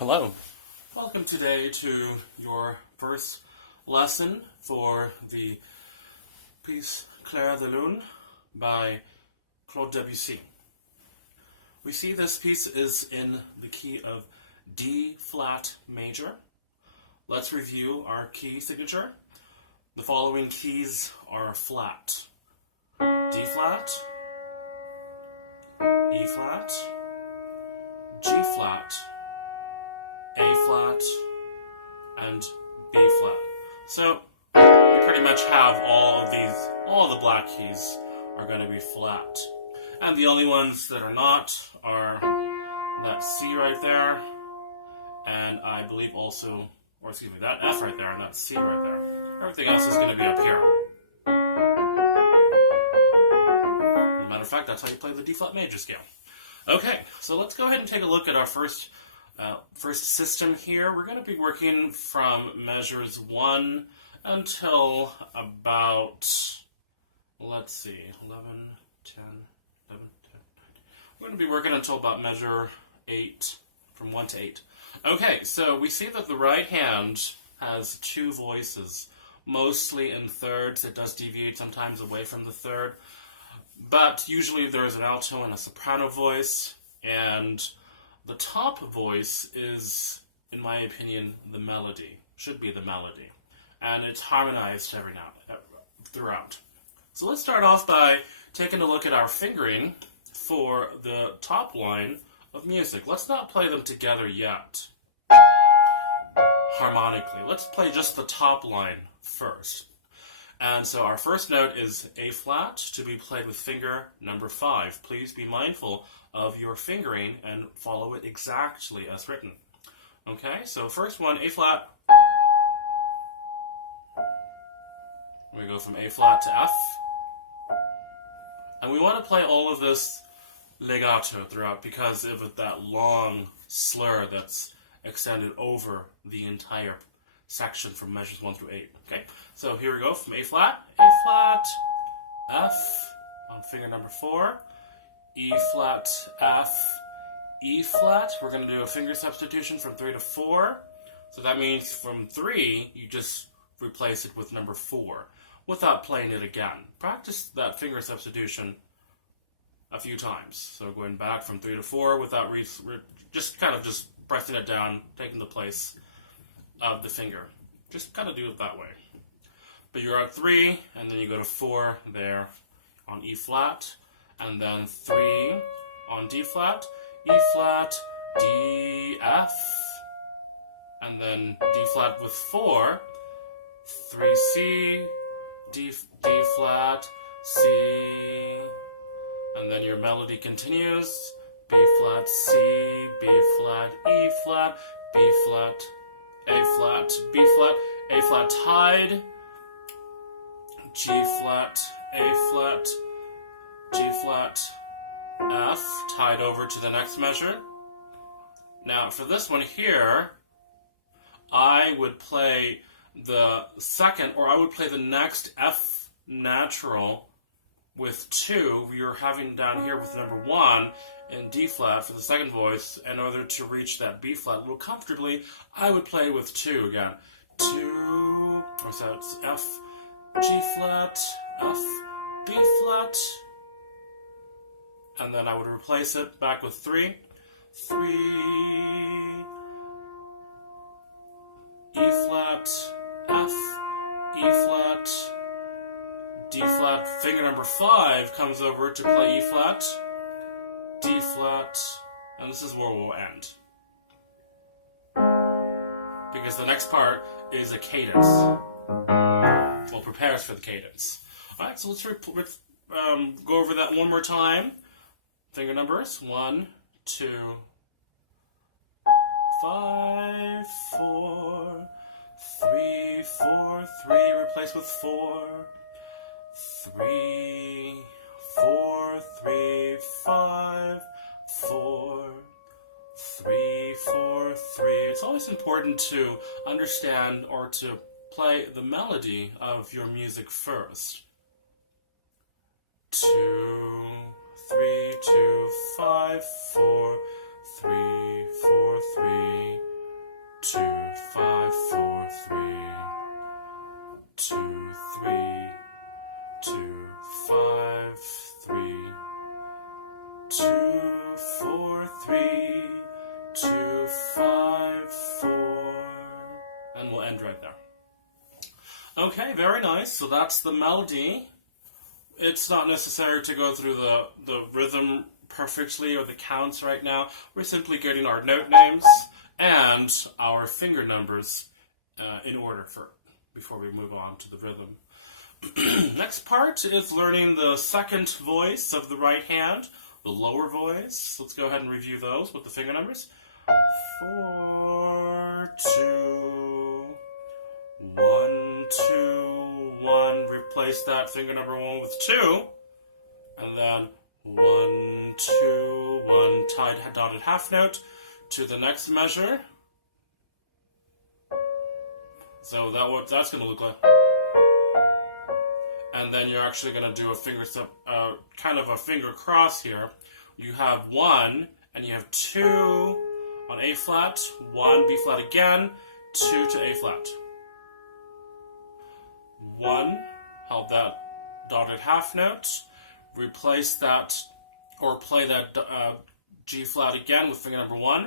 Hello. Welcome today to your first lesson for the piece Clair de Lune by Claude Debussy. We see this piece is in the key of D flat major. Let's review our key signature. The following keys are flat: D flat, E flat, G flat, A flat, and B flat. So we pretty much have all the black keys are going to be flat. And the only ones that are not are that C right there, and I believe also, or excuse me, that F right there and that C right there. Everything else is going to be up here. As a matter of fact, that's how you play the D flat major scale. Okay, so let's go ahead and take a look at our first system here. We're going to be working from measures 1 until about, let's see, 11, 10, 11, 10, 9. We're going to be working until about measure 8, from 1 to 8. Okay, so we see that the right hand has two voices, mostly in thirds. It does deviate sometimes away from the third, but usually there is an alto and a soprano voice, and the top voice is, in my opinion, the melody. Should be the melody. And it's harmonized every now throughout. So let's start off by taking a look at our fingering for the top line of music. Let's not play them together yet, harmonically. Let's play just the top line first. And so our first note is A flat, to be played with finger number 5. Please be mindful of your fingering and follow it exactly as written. Okay, so first one, A flat. We go from A flat to F. And we want to play all of this legato throughout because of that long slur that's extended over the entire section from measures 1 through 8. Okay, so here we go from A flat, F on finger number 4, E flat, F, E flat. We're going to do a finger substitution from 3 to 4. So that means from 3, you just replace it with number 4 without playing it again. Practice that finger substitution a few times. So going back from 3 to 4 without just pressing it down, taking the place of the finger. Just kind of do it that way. But you're at 3, and then you go to 4 there on E flat, and then 3 on D flat, E flat, D, F, and then D flat with 4, 3 C, D flat, C, and then your melody continues, B flat, C, B flat, E flat, B flat, A flat, B flat, A flat tied, G flat, A flat, G flat, F, tied over to the next measure. Now for this one here, I would play the second, or I would play the next F natural with 2. You're having down here with number 1 in D flat for the second voice. In order to reach that B flat a little comfortably, I would play with 2 again. 2, so it's F, G flat, F, B flat, and then I would replace it back with 3, 3, E flat, F, E flat, D flat. Finger number 5 comes over to play E flat, D flat, and this is where we'll end. Because the next part is a cadence. Well, prepares for the cadence. Alright, so let's go over that one more time. Finger numbers, 1, 2, 5, 4, 3, 4, 3, replace with 4, 3, 4, 3, 5, 4, 3, 4, 3. It's always important to understand or to play the melody of your music first. 2, 3, 2, 5, 4, 3, 4, 3, Okay, very nice. So that's the melody. It's not necessary to go through the rhythm perfectly or the counts right now. We're simply getting our note names and our finger numbers in order before we move on to the rhythm. Next part is learning the second voice of the right hand, the lower voice. Let's go ahead and review those with the finger numbers. 4, 2, 1, 2, 1. Replace that finger number 1 with 2. And then 1, 2, 1. Tied dotted half note to the next measure. So that's going to look like. And then you're actually going to do a finger kind of a finger cross here. You have 1 and you have 2 on A flat, 1 B flat again, 2 to A flat. 1, held that dotted half note, replace that or play that G flat again with finger number 1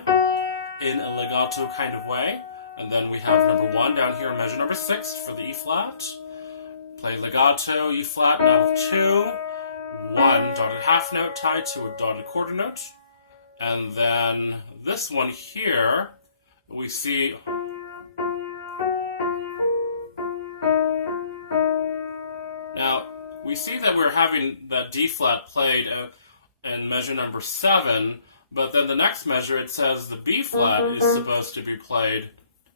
in a legato kind of way. And then we have number 1 down here in measure number 6 for the E flat. Play legato, E flat, now with 2, 1 dotted half note tied to a dotted quarter note. And then this one here, we see now we see that we're having that D flat played in measure number 7, but then the next measure it says the B flat is supposed to be played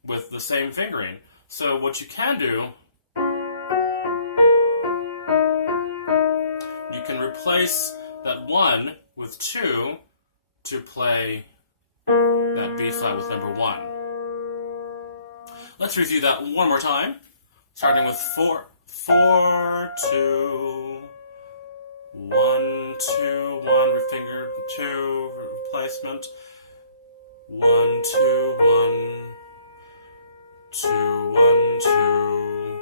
with the same fingering. So what you can do, you can replace that 1 with 2 to play that B flat with number 1. Let's review that one more time, starting with 4, 4, 2, 1, 2, 1, finger 2, replacement, 1, 2, 1, 2, 1, 2,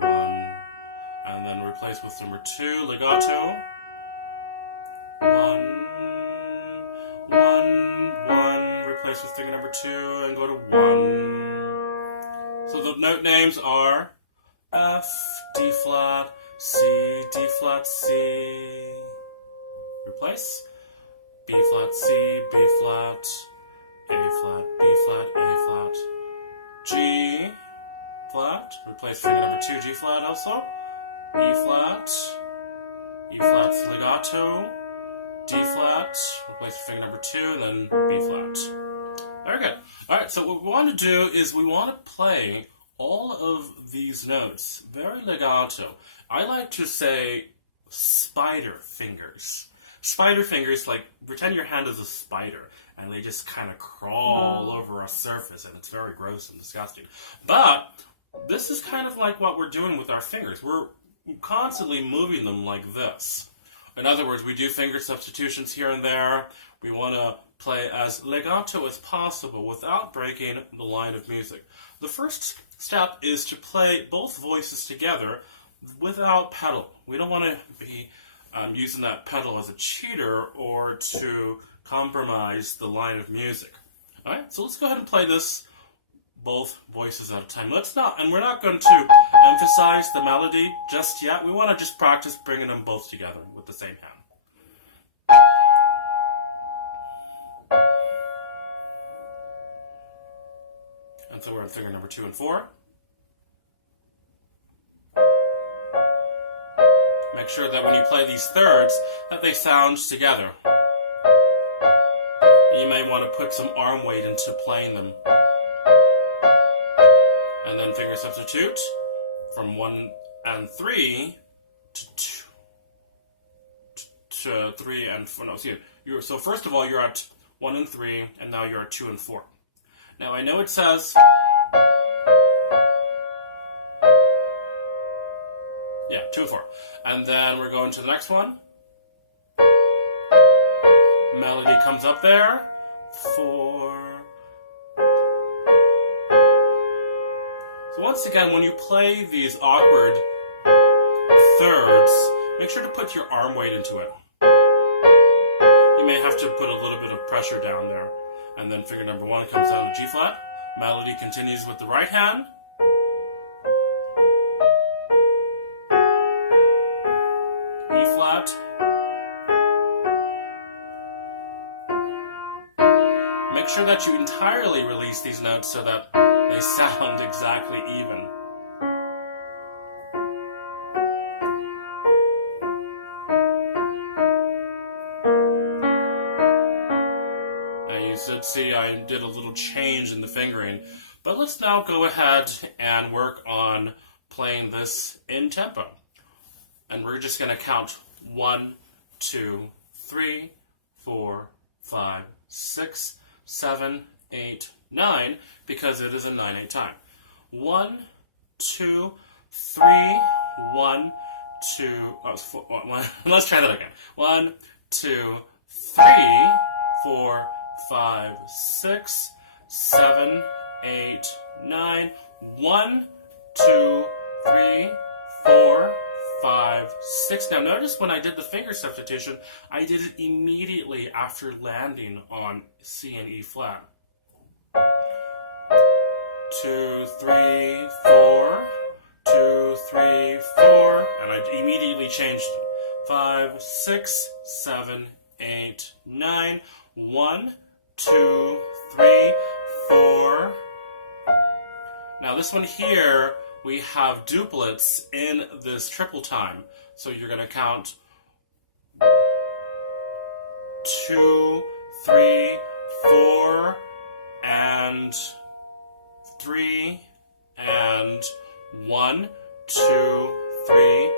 1, and then replace with number 2, legato, 1, 1, replace with finger number 2, and go to 1. So the note names are F, D flat, C, D flat, C. Replace. B flat, C, B flat, A flat, B flat, A flat. G flat. Replace finger number 2, G flat also. E flat, legato. D flat. Replace finger number 2, and then B flat. Very good. Alright, so what we want to do is we want to play all of these notes very legato. I like to say spider fingers. Spider fingers, like pretend your hand is a spider and they just kind of crawl over a surface and it's very gross and disgusting. But this is kind of like what we're doing with our fingers. We're constantly moving them like this. In other words, we do finger substitutions here and there. We want to play as legato as possible without breaking the line of music. The first step is to play both voices together without pedal. We don't want to be using that pedal as a cheater or to compromise the line of music. Alright, so let's go ahead and play this both voices at a time. We're not going to emphasize the melody just yet. We want to just practice bringing them both together with the same hand. And so we're on finger number 2 and 4. Make sure that when you play these thirds, that they sound together. You may want to put some arm weight into playing them. And then finger substitute from 1 and 3 to 2. To 3 and 4. No, see, so first of all, you're at 1 and 3, and now you're at 2 and 4. Now I know it says, yeah, 2 and 4. And then we're going to the next one. Melody comes up there. 4. So once again, when you play these awkward thirds, make sure to put your arm weight into it. You may have to put a little bit of pressure down there. And then finger number 1 comes down to G flat. Melody continues with the right hand. make sure that you entirely release these notes so that they sound exactly even. Now you see I did a little change in the fingering, but let's now go ahead and work on playing this in tempo. And we're just going to count 1, 2, 3, 4, 5, 6, 7, 8, 9, because it is a 9/8 time. 1, 2, 3, 1, 2, oh, 4, 1, let's try that again. 1, 2, 3, 4, 5, 6, 7, 8, 9. 1, 2, 3, 4, 5, 6. Now notice when I did the finger substitution, I did it immediately after landing on C and E flat. 2, 3, 4, 2, 3, 4, and I immediately changed 5, 6, 7, 8, 9. 1, 2, 3, 4. Now this one here, we have duplets in this triple time. So you're going to count 2, 3, 4, and 3, and 1, 2, 3,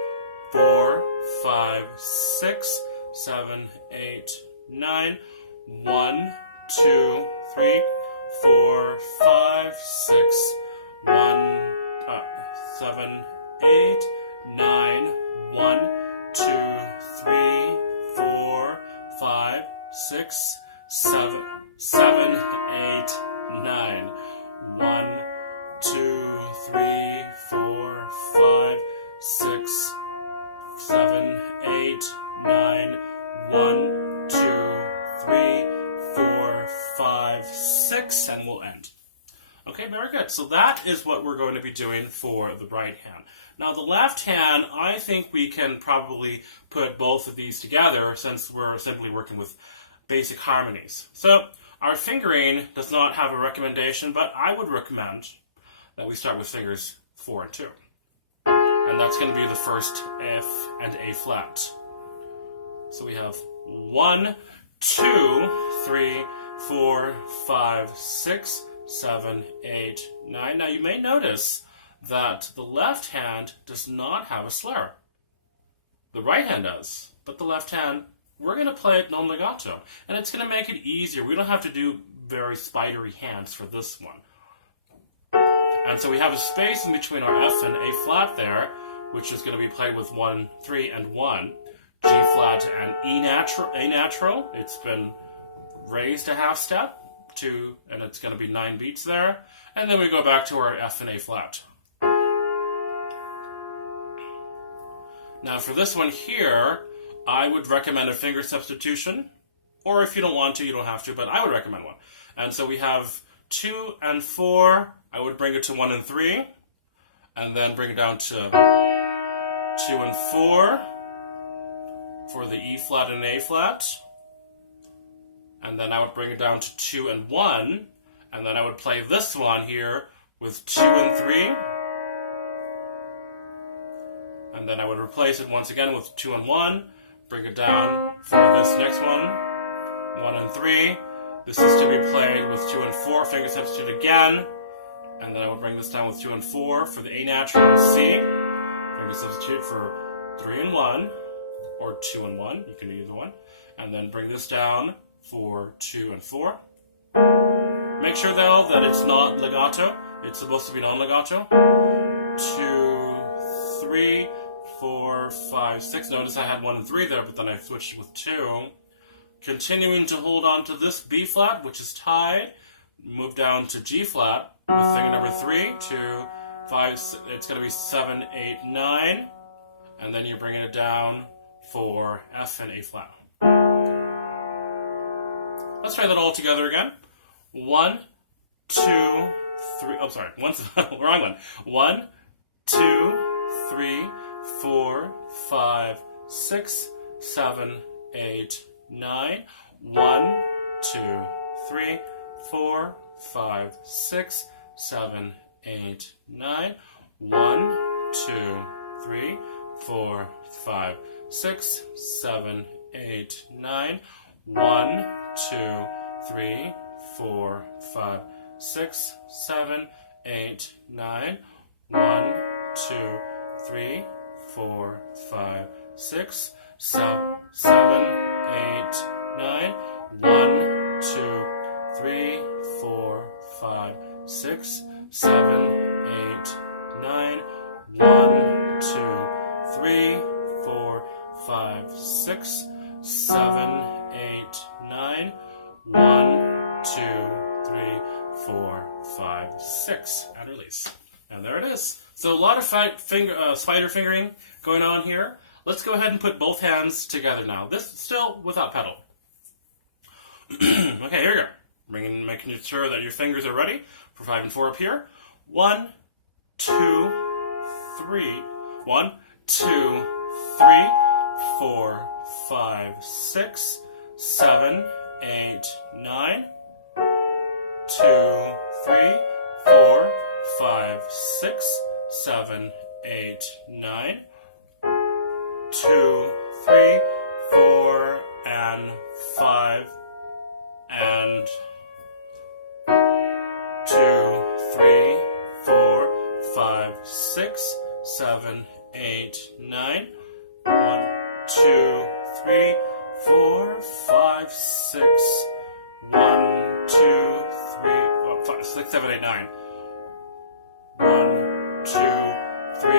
4, 5, 6, 7, 8, 9. 1, 2, 3, 4, 5, 6, 7, 8, 9, 1, 2, 3, 4, 5, 6, 7, 8, 9. 1, 2, 3, 4, 5, 6, 7, 8, 9. 1, 2, 3, 4, 5, 6, and we'll end. Okay, very good. So that is what we're going to be doing for the right hand. Now the left hand, I think we can probably put both of these together since we're simply working with basic harmonies. So our fingering does not have a recommendation, but I would recommend that we start with fingers 4 and 2. And that's going to be the first F and A flat. So we have 1, 2, 3, 4, 5, 6, 7, 8, 9. Now you may notice that the left hand does not have a slur. The right hand does, but the left hand, we're going to play it non-legato. And it's going to make it easier. We don't have to do very spidery hands for this one. And so we have a space in between our F and A flat there, which is going to be played with 1, 3, and 1. G flat and A natural. It's been raised a half step, 2, and it's going to be 9 beats there. And then we go back to our F and A flat. Now for this one here, I would recommend a finger substitution, or if you don't want to, you don't have to, but I would recommend one. And so we have 2 and 4, I would bring it to 1 and 3, and then bring it down to 2 and 4 for the E flat and A flat. And then I would bring it down to 2 and 1, and then I would play this one here with 2 and 3. And then I would replace it once again with 2 and 1, bring it down for this next one, 1 and 3. This is to be played with 2 and 4, finger substitute again, and then I would bring this down with 2 and 4 for the A natural and C, finger substitute for 3 and 1, or 2 and 1, you can do either one, and then bring this down for 2 and 4. Make sure though that it's not legato, it's supposed to be non-legato. 2, 3, 4, 5, 6. Notice I had 1 and 3 there, but then I switched with 2. Continuing to hold on to this B flat, which is tied. Move down to G flat with finger number 3, 2, 5, 6, it's going to be 7, 8, 9. And then you're bringing it down for F and A flat. Let's try that all together again. 1, 2, 3. Oh, sorry. Wrong one. 1, 2, 3, 4, 5, 6, 7, 8, 9. 1, 2, 3, 4, 5, 6, 7, 8, 9. 1, 2, 3, 4, 5, 6, 7, 8, 9. 1, 2, 3, 4, 5, 6, 7, 8, 9. 1, 2, 3, 4, 5, 6, 7, 8, 9. 1, 2, 3, 4, 5, 6, 7, 8, 9. 1, 2, 3, 4, 5, 6, 7, 8, 9. 1, 2, 3, 4, 5, 6. And release. And there it is. So a lot of spider fingering going on here. Let's go ahead and put both hands together now. This still without pedal. Okay, here we go. Making sure that your fingers are ready for 5 and 4 up here. 1, 2, 3. 1, 2, 3, 4, 5, 6, 7, 8, 9. 2, 3, 4, 5, 6, 7, 8, 9. 2, 3, 4, and 5, and 2, 3, 4, 5, 6, 7, 8, 9. 1, 2, 3, 4, 5, 6. 1, 2, 3, 5, 6, 7, 8, 9. 1, 2, 3,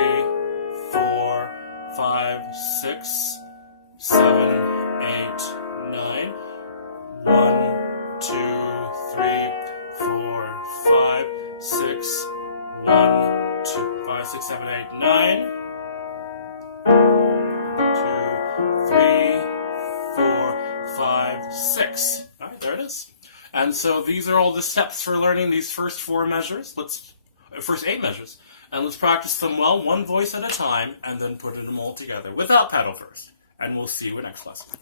4, 5, 6, 7, 8, 9. 1, 2, 3, 4, 5, 6. 1, 2, 5, 6, 7, 8, 9. 2, 3, 4, 5, 6. All right, there it is. And so these are all the steps for learning these first 4 measures. First 8 measures. And let's practice them well, one voice at a time, and then put them all together without pedal first. And we'll see you in next lesson.